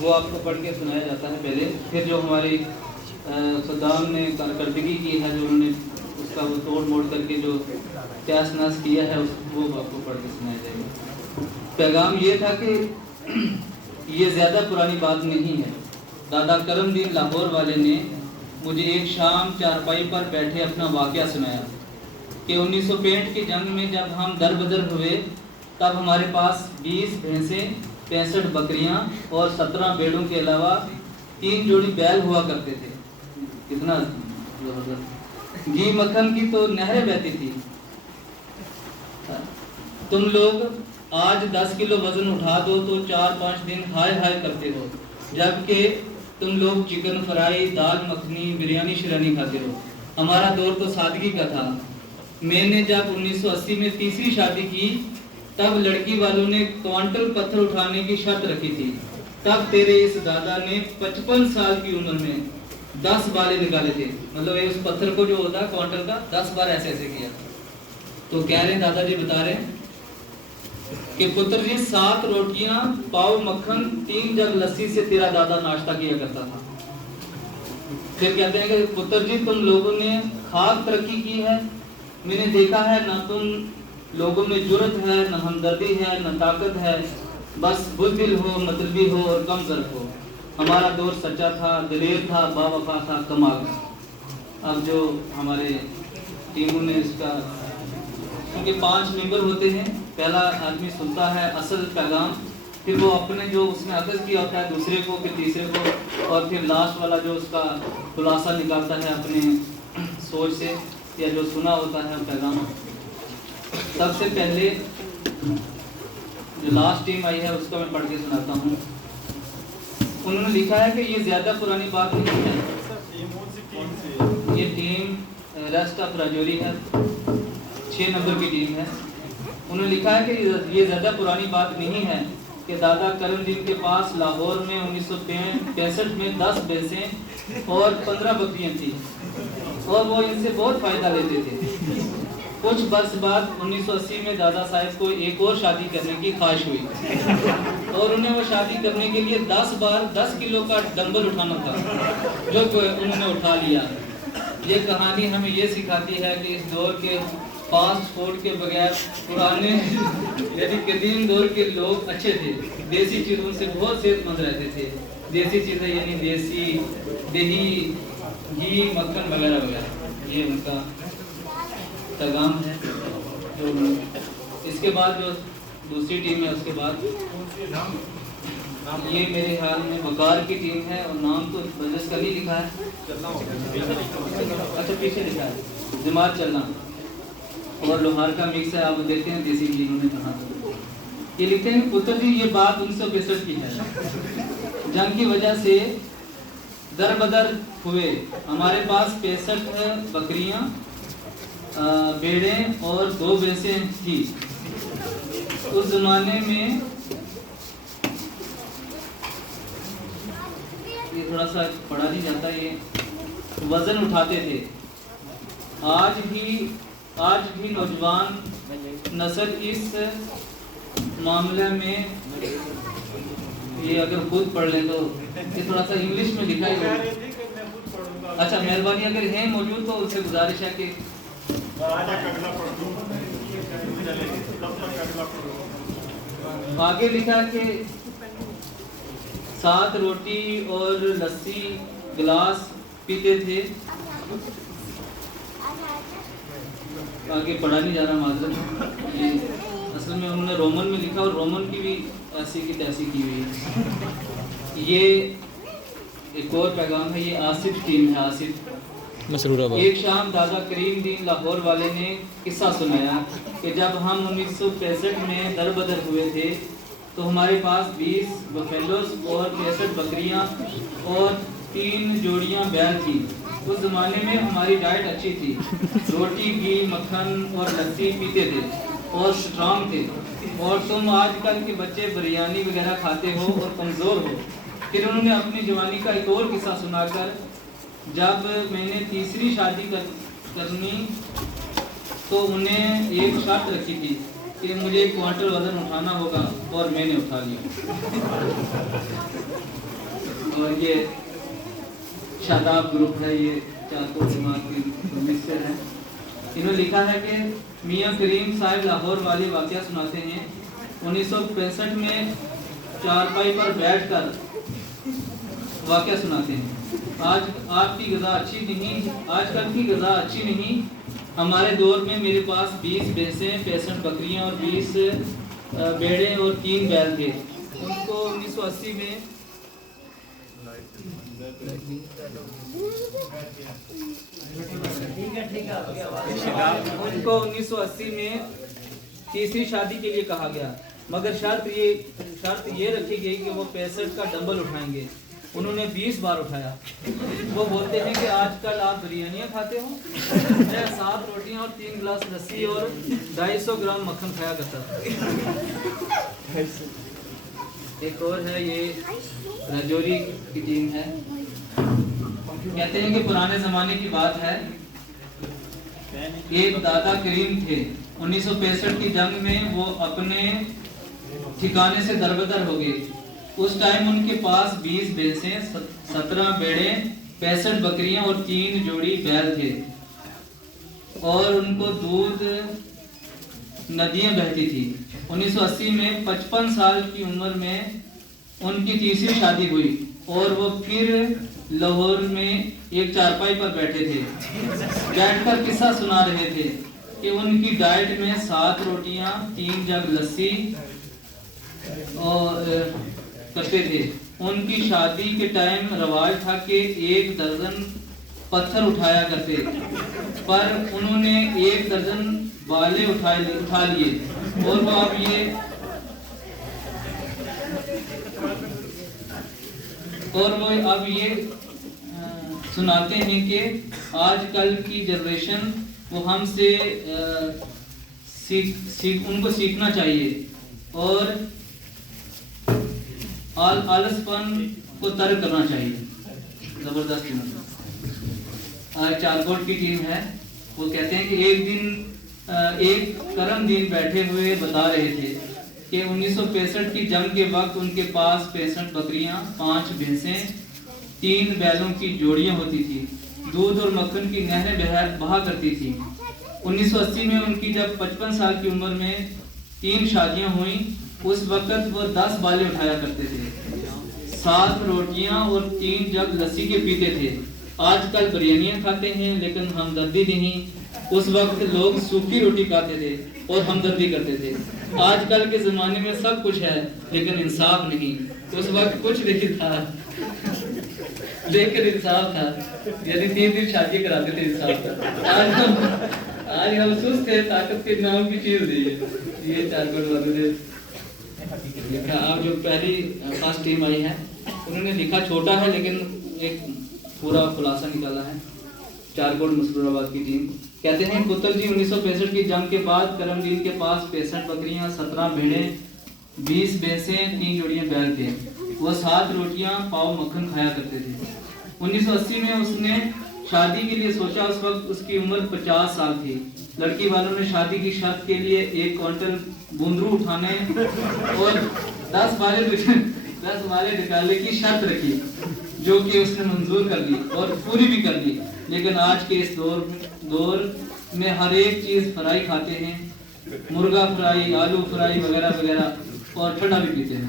वो आपको पढ़ के सुनाया जाता है पहले, फिर जो हमारी सद्दाम ने कारकर्दगी की है, जो उन्होंने उसका वो तोड़ मोड़ करके जो त्यास नाश किया है, वो आपको पढ़ के सुनाया जाएगा। पैगाम ये था कि ये ज़्यादा पुरानी बात नहीं है। दादा करमदीन लाहौर वाले ने मुझे एक शाम चारपाई पर बैठे अपना वाक़या सुनाया कि 1965 की जंग में जब हम दरबदर हुए, तब हमारे पास 20 भैंसें, 65 बकरियां और 17 भेड़ों के अलावा 3 जोड़ी बैल हुआ करते थे। कितना जबरदस्त! घी मक्खन की तो नहरें बहती थी। तुम लोग आज 10 किलो वजन उठा दो तो 4-5 दिन हाय हाय करते हो, जबकि तुम लोग चिकन फ्राई, दाल मखनी, बिरयानी शिरानी खाते हो। हमारा दौर तो सादगी का था। मैंने जब 1980 में तीसरी शादी की, तब लड़की वालों ने क्वांटल पत्थर उठाने की शर्त रखी थी। तब तेरे इस दादा ने 55 साल की उम्र में 10 बाले निकाले थे। मतलब ये उस पत्थर को जो होता है क्वांटल का 10 बार ऐसे ऐसे किया। तो कह रहे हैं, दादाजी बता रहे हैं कि पुत्र जी 7 रोटियां, पाव मक्खन, 3 जग लस्सी से तेरा दादा नाश्ता किया करता था। फिर कहते हैं कि पुत्र जी तुम लोगों ने खाक तरक्की की है। मैंने देखा है ना तुम लोगों में जुर्रत है, न हमदर्दी है, न ताकत है, बस बुज़दिल हो, मतलबी हो और कम ज़र्फ हो। हमारा दौर सच्चा था, दलेर था, बावफा था, कमाल था। अब जो हमारे टीमों ने इसका, क्योंकि 5 मेंबर होते हैं, पहला आदमी सुनता है असल पैगाम, फिर वो अपने जो उसने अखज़ किया होता है दूसरे को, फिर तीसरे को, और फिर लास्ट वाला जो उसका खुलासा निकालता है अपने सोच से या जो सुना होता है पैगाम। सबसे पहले जो लास्ट टीम आई है उसको मैं पढ़ के सुनाता हूँ। उन्होंने लिखा है कि ये ज़्यादा पुरानी बात नहीं है। ये टीम रेस्ट ऑफ राजौरी है, 6 नंबर की टीम है। उन्होंने लिखा है कि ये ज़्यादा पुरानी बात नहीं है कि दादा करमदीन के पास लाहौर में 1965 में 10 भैंसें और 15 बकरियाँ थी और वो इनसे बहुत फ़ायदा लेते थे। कुछ बरस बाद 1980 में दादा साहब को एक और शादी करने की ख्वाहिश हुई और उन्हें वो शादी करने के लिए 10 बार 10 किलो का डंबल उठाना था, जो उन्होंने उठा लिया। ये कहानी हमें ये सिखाती है कि इस दौर के फास्ट फूड के बगैर पुराने यानी कदीम दौर के लोग अच्छे थे। देसी चीज़ों से बहुत सेहतमंद रहते थे। देसी चीज़ें यानी देसी दही, घी, मक्खन वगैरह वगैरह, ये उनका पैगाम है। जो इसके बाद जो दूसरी टीम है, उसके बाद ये मेरे ख्याल में वकार की टीम है और नाम तो बजस का नहीं लिखा है, अच्छा पीछे लिखा है, जमात चलना, और लोहार का मिक्स है। आप देखते हैं देसी घी उन्होंने कहा। ये लिखते हैं पुत्र जी ये बात 1965 की है। जंग की वजह से दरबदर हुए। हमारे पास 65 बकरियां, भेड़ें और 2 भैंसें थी। उस जमाने में ये थोड़ा सा पढ़ा नहीं जाता, ये वजन उठाते थे। आज भी नौजवान नस्ल इस मामले में, ये अगर खुद पढ़ लें तो ये थोड़ा सा इंग्लिश में लिखा है। अच्छा मेहरबानी अगर है मौजूद तो उनसे गुजारिश है कि आगे लिखा कि 7 रोटी और लस्सी गिलास पीते थे। आगे पढ़ा नहीं जा रहा माजरत, असल में उन्होंने रोमन में लिखा और रोमन की भी ऐसी की तैसी की हुई है। ये एक और पैगाम है, ये आसिफ टीम है, आसिफ। एक शाम दादा करीमदीन लाहौर वाले ने किस्सा सुनाया कि जब हम 1965 में दरबदर हुए थे तो हमारे पास 20 बफेलोस और 65 बकरियां और 3 जोड़ियां बैल थी। उस ज़माने में हमारी डाइट अच्छी थी, रोटी, घी, मक्खन और लस्सी पीते थे और स्ट्रांग थे। और तुम आजकल के बच्चे बिरयानी वगैरह खाते हो और कमज़ोर हो। फिर उन्होंने अपनी जवानी का एक और किस्सा सुनाकर, जब मैंने तीसरी शादी करनी तो उन्हें एक शर्त रखी थी कि मुझे 1 क्वांटल वजन उठाना होगा और मैंने उठा लिया। और ये शादाब ग्रुप है, ये चारकोल जमात के मिस्टर हैं। इन्होंने लिखा है कि मियाँ करीम साहब लाहौर वाली वाक़या सुनाते हैं। 1965 में चारपाई पर बैठकर वाक़या सुनाते हैं। आज आपकी ग़ज़ा अच्छी नहीं, आजकल की ग़ज़ा अच्छी नहीं। हमारे दौर में मेरे पास 20 भैंसें, 65 बकरियां और 20 भेड़ें और 3 बैल थे। उनको 1980 में तीसरी शादी के लिए कहा गया, मगर शर्त ये रखी गई कि वो 65 का डंबल उठाएंगे। उन्होंने 20 बार उठाया। वो बोलते हैं कि आजकल आप बिरयानियाँ खाते हो, मैं 7 रोटियाँ और 3 गिलास लस्सी और 250 ग्राम मक्खन खाया करता था। एक और है, ये रजौरी की टीम है। कहते हैं कि पुराने ज़माने की बात है, एक दादा करीम थे। 1965 की जंग में वो अपने ठिकाने से दरबदर हो गए। उस टाइम उनके पास 20 भैंसें, 17 भेड़े, 65 बकरियां और 3 जोड़ी बैल थे और उनको दूध नदियां बहती थी। 1980 में 55 साल की उम्र में उनकी तीसरी शादी हुई और वो फिर लाहौर में एक चारपाई पर बैठे थे। बैठकर किस्सा सुना रहे थे कि उनकी डाइट में 7 रोटियां, 3 जग लस्सी और करते थे। उनकी शादी के टाइम रवाज था कि 1 दर्जन पत्थर उठाया करते, पर उन्होंने 1 दर्जन बाले उठा लिए और वो अब ये सुनाते हैं कि आजकल की जनरेशन वो हमसे उनको सीखना चाहिए और आलसपन को तर्क करना चाहिए। जबरदस्त चारकोट की टीम है। वो कहते हैं कि एक दिन एक करम दिन बैठे हुए बता रहे थे कि 1965 की जंग के वक्त उनके पास 65 बकरियां, 5 भैंसें, 3 बैलों की जोड़ियां होती थी। दूध और मक्खन की नहरें बहा करती थी। 1980 में उनकी जब 55 साल की उम्र में 3 शादियां हुई, उस वक्त वो 10 बाले उठाया करते थे, 7 रोटियां और 3 जग लस्सी के पीते थे। आजकल बिरयानियां खाते हैं लेकिन हमदर्दी नहीं। उस वक्त लोग सूखी रोटी खाते थे और हमदर्दी करते थे। आजकल के ज़माने में सब कुछ है लेकिन इंसाफ नहीं। उस वक्त कुछ नहीं था लेकिन इंसाफ था। यदि 3 शादी कराते थे इंसाफ था। आज हम सुस्त थे, ताकत के नाम की चीज दी है। ये चारकोट वाले थे। आप जो पहली फर्स्ट टीम आई है उन्होंने लिखा, छोटा है लेकिन एक पूरा खुलासा निकाला है। चारकोट मुस्तफाबाद की टीम कहते हैं, पुत्र जी 1965 की जंग के बाद करमदीन के पास 65 बकरियां, 17 भेड़ें, 20 भैंसें, 3 जोड़ियां बैल थे। वो 7 रोटियां पाव मक्खन खाया करते थे। 1980 में उसने शादी के लिए सोचा। उस वक्त उसकी उम्र 50 साल थी। लड़की वालों ने शादी की शर्त के लिए 1 क्विंटल बूंदरू उठाने और 10 बाले निकालने की शर्त रखी, जो कि उसने मंजूर कर ली और पूरी भी कर ली। लेकिन आज के इस दौर में हर एक चीज फ्राई खाते हैं, मुर्गा फ्राई, आलू फ्राई वगैरह वगैरह, और ठंडा भी पीते हैं।